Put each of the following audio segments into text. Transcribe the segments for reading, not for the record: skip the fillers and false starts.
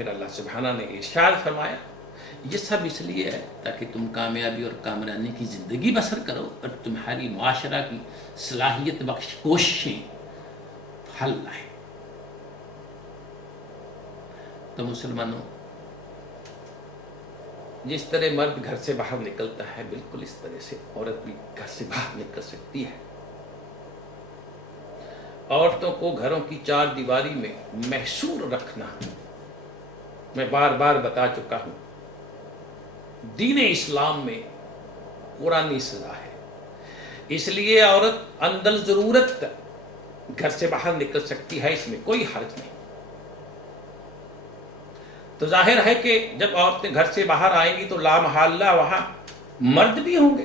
پھر اللہ سبحانہ نے ارشاد فرمایا یہ سب اس لیے ہے تاکہ تم کامیابی اور کامرانی کی زندگی بسر کرو اور تمہاری معاشرہ کی صلاحیت بخش کوششیں پھل لائیں۔ تو مسلمانوں، جس طرح مرد گھر سے باہر نکلتا ہے بالکل اس طرح سے عورت بھی گھر سے باہر نکل سکتی ہے۔ عورتوں کو گھروں کی چار دیواری میں محصور رکھنا، میں بار بار بتا چکا ہوں، دین اسلام میں قرآنی سزا ہے۔ اس لیے عورت اندر ضرورت گھر سے باہر نکل سکتی ہے، اس میں کوئی حرج نہیں۔ تو ظاہر ہے کہ جب عورتیں گھر سے باہر آئیں گی تو لا محالہ وہاں مرد بھی ہوں گے،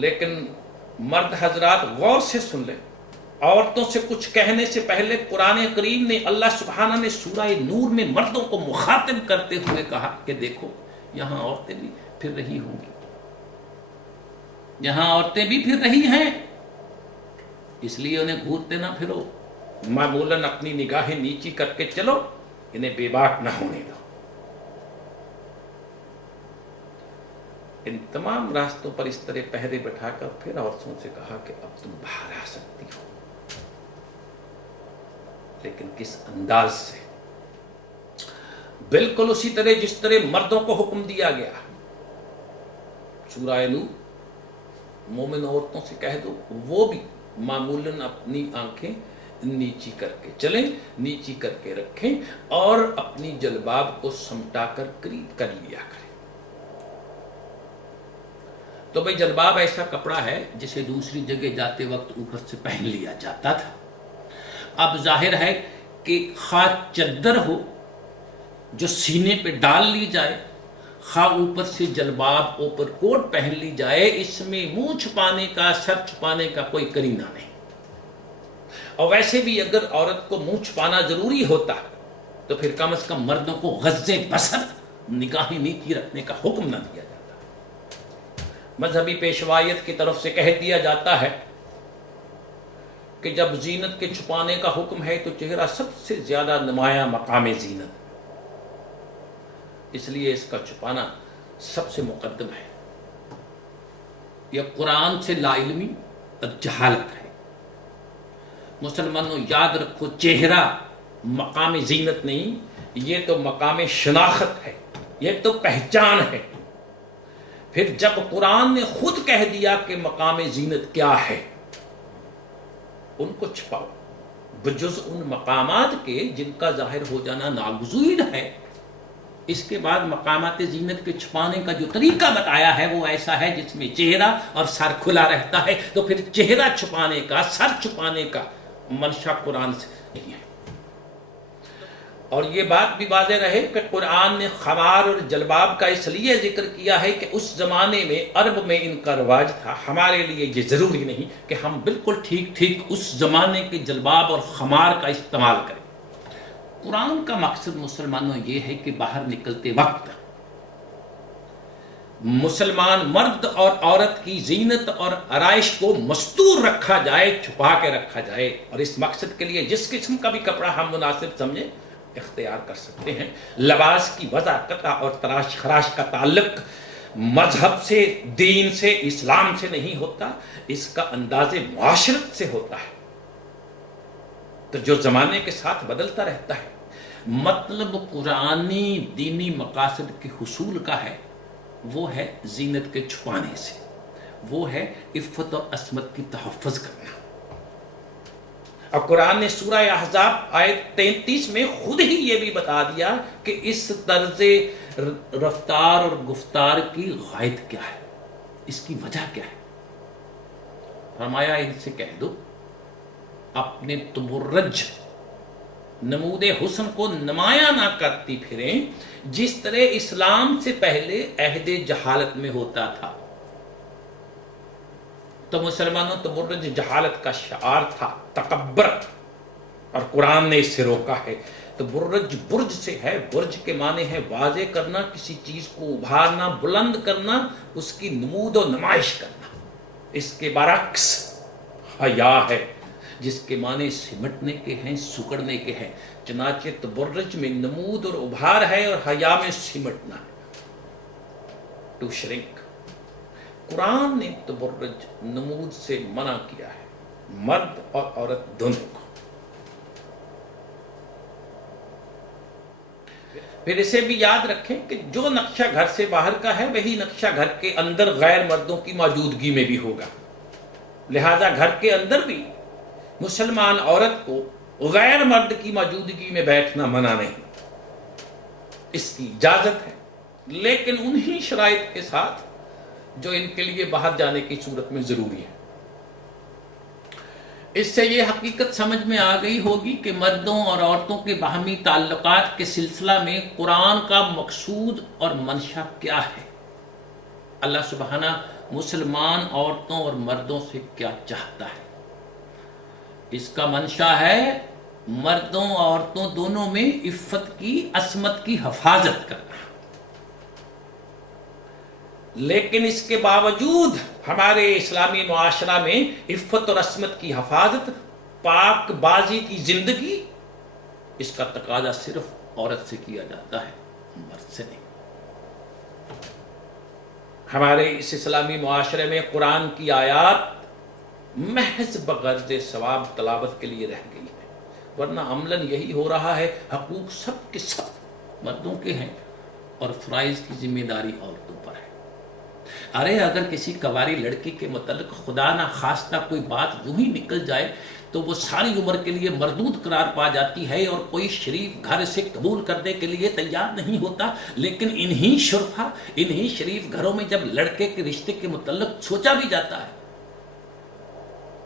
لیکن مرد حضرات غور سے سن لیں، عورتوں سے کچھ کہنے سے پہلے قرآن کریم نے، اللہ سبحانہ نے سورہ نور میں مردوں کو مخاطب کرتے ہوئے کہا کہ دیکھو یہاں عورتیں بھی پھر رہی ہوں گی، یہاں عورتیں بھی پھر رہی ہیں، اس لیے انہیں گھورتے نہ پھرو، معمولاً اپنی نگاہیں نیچی کر کے چلو، انہیں بے باک نہ ہونے دو۔ ان تمام راستوں پر اس طرح پہرے بٹھا کر پھر عورتوں سے کہا کہ اب تم باہر آ سکتی ہو، لیکن کس انداز سے؟ بالکل اسی طرح جس طرح مردوں کو حکم دیا گیا۔ سورہ نور، مومن عورتوں سے کہہ دو وہ بھی معمولاً اپنی آنکھیں نیچی کر کے چلیں، نیچی کر کے رکھیں اور اپنی جلباب کو سمٹا کر قریب کر لیا کریں۔ تو بھئی جلباب ایسا کپڑا ہے جسے دوسری جگہ جاتے وقت اوپر سے پہن لیا جاتا تھا۔ اب ظاہر ہے کہ خواہ چادر ہو جو سینے پہ ڈال لی جائے، خواہ اوپر سے جلباب اوپر کوٹ پہن لی جائے، اس میں منہ چھپانے کا، سر چھپانے کا کوئی کرینہ نہیں۔ اور ویسے بھی اگر عورت کو منہ چھپانا ضروری ہوتا تو پھر کم از کم مردوں کو غض بصر، نگاہیں نیچی رکھنے کا حکم نہ دیا جاتا۔ مذہبی پیشوائیت کی طرف سے کہہ دیا جاتا ہے کہ جب زینت کے چھپانے کا حکم ہے تو چہرہ سب سے زیادہ نمایاں مقام زینت، اس لیے اس کا چھپانا سب سے مقدم ہے۔ یہ قرآن سے لا علمی اور جہالت ہے۔ مسلمانوں یاد رکھو، چہرہ مقام زینت نہیں، یہ تو مقام شناخت ہے، یہ تو پہچان ہے۔ پھر جب قرآن نے خود کہہ دیا کہ مقام زینت کیا ہے، ان کو چھپاؤ بجز ان مقامات کے جن کا ظاہر ہو جانا ناگزیر ہے۔ اس کے بعد مقامات زینت کے چھپانے کا جو طریقہ بتایا ہے وہ ایسا ہے جس میں چہرہ اور سر کھلا رہتا ہے، تو پھر چہرہ چھپانے کا، سر چھپانے کا منشا قرآن سے نہیں ہے۔ اور یہ بات بھی واضح رہے کہ قرآن نے خمار اور جلباب کا اس لیے ذکر کیا ہے کہ اس زمانے میں عرب میں ان کا رواج تھا۔ ہمارے لیے یہ ضروری نہیں کہ ہم بالکل ٹھیک اس زمانے کے جلباب اور خمار کا استعمال کریں۔ قرآن کا مقصد مسلمانوں یہ ہے کہ باہر نکلتے وقت مسلمان مرد اور عورت کی زینت اور آرائش کو مستور رکھا جائے، چھپا کے رکھا جائے، اور اس مقصد کے لیے جس قسم کا بھی کپڑا ہم مناسب سمجھیں اختیار کر سکتے ہیں۔ لباس کی وضاحت اور تراش خراش کا تعلق مذہب سے، دین سے، اسلام سے نہیں ہوتا، اس کا انداز معاشرت سے ہوتا ہے، تو جو زمانے کے ساتھ بدلتا رہتا ہے۔ مطلب قرآنی دینی مقاصد کے حصول کا ہے، وہ ہے زینت کے چھپانے سے، وہ ہے عفت اور عصمت کی تحفظ کرنا۔ اور قرآن نے سورہ احزاب آیت 33 میں خود ہی یہ بھی بتا دیا کہ اس طرز رفتار اور گفتار کی غائط کیا ہے، اس کی وجہ کیا ہے۔ فرمایا ان سے کہہ دو اپنے تبرج نمود حسن کو نمایاں نہ کرتی پھریں جس طرح اسلام سے پہلے عہد جہالت میں ہوتا تھا۔ تو مسلمانوں تبرج جہالت کا شعار تھا، تکبر، اور قرآن نے اس سے روکا ہے۔ تبرج برج سے ہے، برج کے معنی ہے واضح کرنا، کسی چیز کو ابھارنا، بلند کرنا، اس کی نمود و نمائش کرنا۔ اس کے برعکس حیا ہے، جس کے معنی سمٹنے کے ہیں، سکڑنے کے ہیں۔ چنانچہ تبرج میں نمود اور ابھار ہے اور حیا میں سمٹنا ہے، ٹو شرنک۔ قرآن نے تبرج، نمود سے منع کیا ہے، مرد اور عورت دونوں کو۔ پھر اسے بھی یاد رکھیں کہ جو نقشہ گھر سے باہر کا ہے وہی نقشہ گھر کے اندر غیر مردوں کی موجودگی میں بھی ہوگا۔ لہذا گھر کے اندر بھی مسلمان عورت کو غیر مرد کی موجودگی میں بیٹھنا منع نہیں، اس کی اجازت ہے، لیکن انہی شرائط کے ساتھ جو ان کے لیے باہر جانے کی صورت میں ضروری ہے۔ اس سے یہ حقیقت سمجھ میں آ گئی ہوگی کہ مردوں اور عورتوں کے باہمی تعلقات کے سلسلہ میں قرآن کا مقصود اور منشا کیا ہے، اللہ سبحانہ مسلمان عورتوں اور مردوں سے کیا چاہتا ہے۔ اس کا منشا ہے مردوں عورتوں دونوں میں عفت کی، عصمت کی حفاظت کرنا۔ لیکن اس کے باوجود ہمارے اسلامی معاشرہ میں عفت اور عصمت کی حفاظت، پاک بازی کی زندگی، اس کا تقاضا صرف عورت سے کیا جاتا ہے، مرد سے نہیں۔ ہمارے اس اسلامی معاشرے میں قرآن کی آیات محض بغرض ثواب تلاوت کے لیے رہ گئی ہے، ورنہ عملاً یہی ہو رہا ہے، حقوق سب کے سب مردوں کے ہیں اور فرائض کی ذمہ داری عورتوں پر ہے۔ ارے اگر کسی کنواری لڑکی کے متعلق خدا نہ خواستہ کوئی بات یوں ہی نکل جائے تو وہ ساری عمر کے لیے مردود قرار پا جاتی ہے اور کوئی شریف گھر سے قبول کرنے کے لیے تیار نہیں ہوتا۔ لیکن انہی شرفا، انہی شریف گھروں میں جب لڑکے کے رشتے کے متعلق سوچا بھی جاتا ہے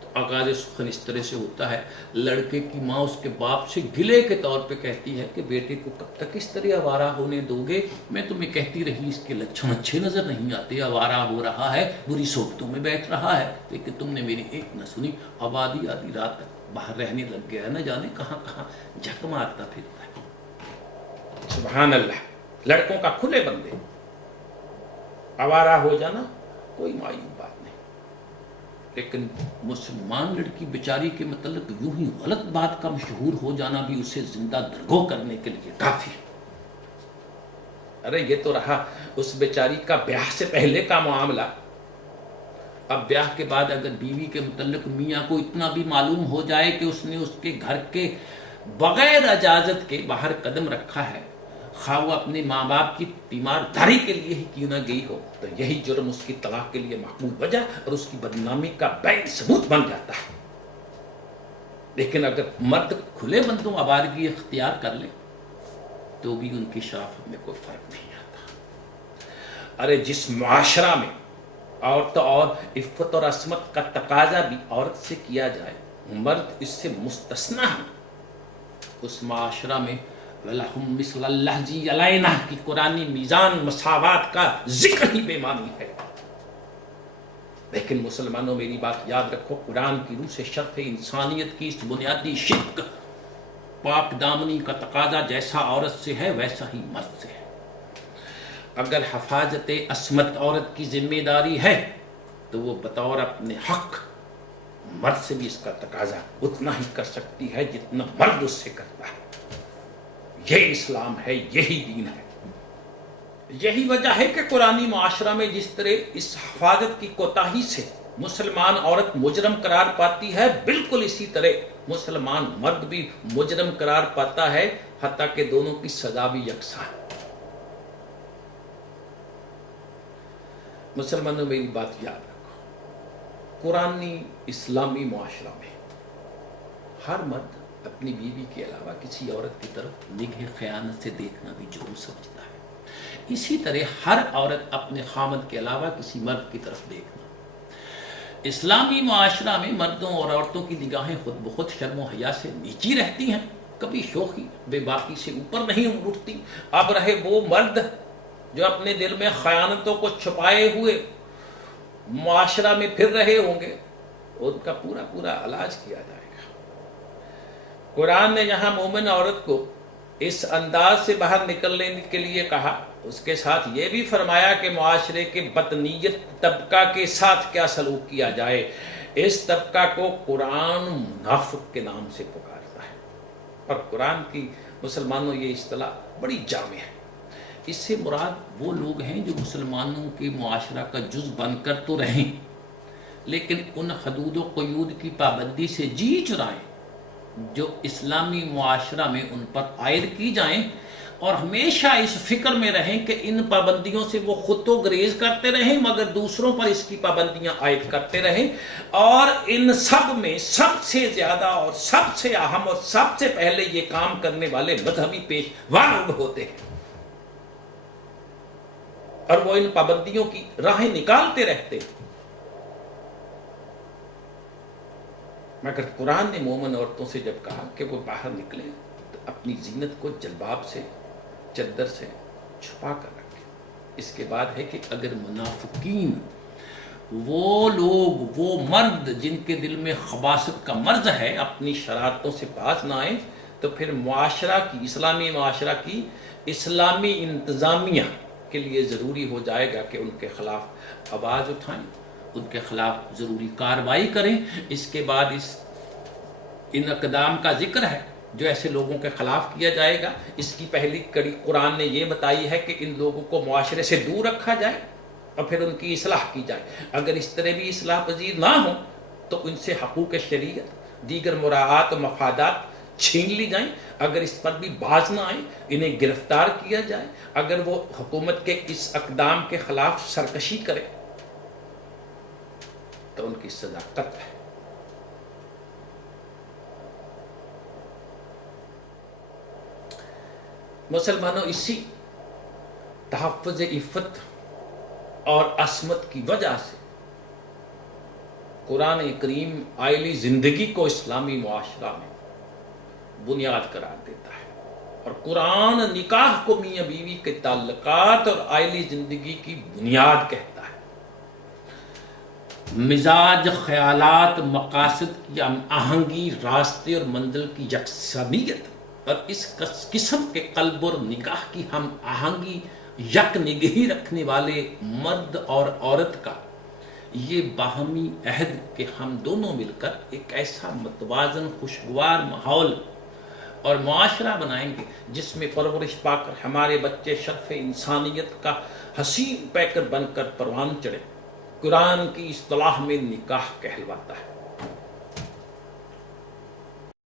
تو آغاز سخن اس طرح سے ہوتا ہے، لڑکے کی ماں اس کے باپ سے گلے کے طور پہ کہتی ہے کہ بیٹے کو کب تک اس طرح آوارہ ہونے دو گے؟ میں تمہیں کہتی رہی اس کے لچھن اچھے نظر نہیں آتے، آوارہ ہو رہا ہے، بری صحبتوں میں بیٹھ رہا ہے، لیکن تم نے میری ایک نہ سنی، اب آدھی رات تک باہر رہنے لگ گیا ہے، نہ جانے کہاں کہاں جھک مارتا پھرتا ہے۔ سبحان اللہ، لڑکوں کا کھلے بندے آوارہ ہو جانا کوئی معیوب بات نہیں، لیکن مسلمان لڑکی بیچاری کے متعلق یوں ہی غلط بات کا مشہور ہو جانا بھی اسے زندہ درگو کرنے کے لیے کافی ہے۔ ارے یہ تو رہا اس بیچاری کا بیاہ سے پہلے کا معاملہ، اب بیاہ کے بعد اگر بیوی کے متعلق میاں کو اتنا بھی معلوم ہو جائے کہ اس نے اس کے گھر کے بغیر اجازت کے باہر قدم رکھا ہے، خواہ وہ اپنے ماں باپ کی تیمار داری کے لیے ہی کیوں نہ گئی ہو، تو یہی جرم اس کی طلاق کے لیے محمول وجہ اور اس کی بدنامی کا بیک ثبوت بن جاتا ہے۔ لیکن اگر مرد کھلے بندوں آوارگی اختیار کر لے تو بھی ان کی شرافت میں کوئی فرق نہیں آتا۔ ارے جس معاشرہ میں عورت اور عفت اور عصمت کا تقاضا بھی عورت سے کیا جائے، مرد اس سے مستثنی ہے، اس معاشرہ میں وَلَهُمْ مِثْلَ الَّذِي عَلَيْنَا کی قرآنی میزان مساوات کا ذکر ہی بے معنی ہے۔ لیکن مسلمانوں میری بات یاد رکھو، قرآن کی روح سے شرف انسانیت کی اس بنیادی شق پاک دامنی کا تقاضا جیسا عورت سے ہے ویسا ہی مرد سے ہے۔ اگر حفاظت عصمت عورت کی ذمہ داری ہے تو وہ بطور اپنے حق مرد سے بھی اس کا تقاضا اتنا ہی کر سکتی ہے جتنا مرد اس سے کرتا ہے۔ یہ اسلام ہے، یہی دین ہے۔ یہی وجہ ہے کہ قرآنی معاشرہ میں جس طرح اس حفاظت کی کوتاہی سے مسلمان عورت مجرم قرار پاتی ہے، بالکل اسی طرح مسلمان مرد بھی مجرم قرار پاتا ہے، حتیٰ کہ دونوں کی سزا بھی یکساں ہے۔ مسلمانوں میری بات یاد رکھو، قرآنی اسلامی معاشرہ میں ہر مرد اپنی بیوی کے علاوہ کسی عورت کی طرف نگہ خیانت سے دیکھنا بھی جرم سمجھتا ہے۔ اسی طرح ہر عورت اپنے خامد کے علاوہ کسی مرد کی طرف دیکھنا۔ اسلامی معاشرہ میں مردوں اور عورتوں کی نگاہیں خود بخود شرم و حیا سے نیچی رہتی ہیں، کبھی شوخی بے باکی سے اوپر نہیں اٹھتی۔ اب رہے وہ مرد جو اپنے دل میں خیانتوں کو چھپائے ہوئے معاشرہ میں پھر رہے ہوں گے، ان کا پورا پورا علاج کیا جائے گا۔ قرآن نے یہاں مومن عورت کو اس انداز سے باہر نکلنے کے لیے کہا، اس کے ساتھ یہ بھی فرمایا کہ معاشرے کے بدنیت طبقہ کے ساتھ کیا سلوک کیا جائے۔ اس طبقہ کو قرآن منافق کے نام سے پکارتا ہے، اور قرآن کی مسلمانوں یہ اصطلاح بڑی جامع ہے۔ اس سے مراد وہ لوگ ہیں جو مسلمانوں کے معاشرہ کا جز بن کر تو رہیں، لیکن ان حدود و قیود کی پابندی سے جی چرائیں جو اسلامی معاشرہ میں ان پر عائد کی جائیں، اور ہمیشہ اس فکر میں رہیں کہ ان پابندیوں سے وہ خود تو گریز کرتے رہیں مگر دوسروں پر اس کی پابندیاں عائد کرتے رہیں، اور ان سب میں سب سے زیادہ اور سب سے اہم اور سب سے پہلے یہ کام کرنے والے مذہبی پیشوا لوگ ہوتے ہیں، اور وہ ان پابندیوں کی راہیں نکالتے رہتے ہیں۔ مگر قرآن نے مومن عورتوں سے جب کہا کہ وہ باہر نکلیں تو اپنی زینت کو جلباب سے، چادر سے چھپا کر رکھیں۔ اس کے بعد ہے کہ اگر منافقین، وہ لوگ، وہ مرد جن کے دل میں خباثت کا مرض ہے، اپنی شرارتوں سے باز نہ آئیں، تو پھر معاشرہ کی، اسلامی معاشرہ کی اسلامی انتظامیہ کے لیے ضروری ہو جائے گا کہ ان کے خلاف آواز اٹھائیں، ان کے خلاف ضروری کارروائی کریں۔ اس کے بعد ان اقدام کا ذکر ہے جو ایسے لوگوں کے خلاف کیا جائے گا۔ اس کی پہلی کڑی قرآن نے یہ بتائی ہے کہ ان لوگوں کو معاشرے سے دور رکھا جائے اور پھر ان کی اصلاح کی جائے۔ اگر اس طرح بھی اصلاح پذیر نہ ہوں تو ان سے حقوق شریعت، دیگر مراعات و مفادات چھین لی جائیں۔ اگر اس پر بھی باز نہ آئیں، انہیں گرفتار کیا جائے۔ اگر وہ حکومت کے اس اقدام کے خلاف سرکشی کرے تو ان کی سزا قتل ہے۔ مسلمانوں، اسی تحفظ عفت اور عصمت کی وجہ سے قرآن کریم آئلی زندگی کو اسلامی معاشرہ میں بنیاد قرار دیتا ہے، اور قرآن نکاح کو میاں بیوی کے تعلقات اور آئلی زندگی کی بنیاد کہتا ہے۔ مزاج، خیالات، مقاصد کی ہم آہنگی، راستے اور منزل کی یکسانیت اور اس قسم کے قلب اور نگاہ کی ہم آہنگی، یک نگہی رکھنے والے مرد اور عورت کا یہ باہمی عہد کہ ہم دونوں مل کر ایک ایسا متوازن، خوشگوار ماحول اور معاشرہ بنائیں گے جس میں پرورش پا کر ہمارے بچے شرف انسانیت کا حسین پیکر بن کر پروان چڑھے، قرآن کی اصطلاح میں نکاح کہلواتا ہے۔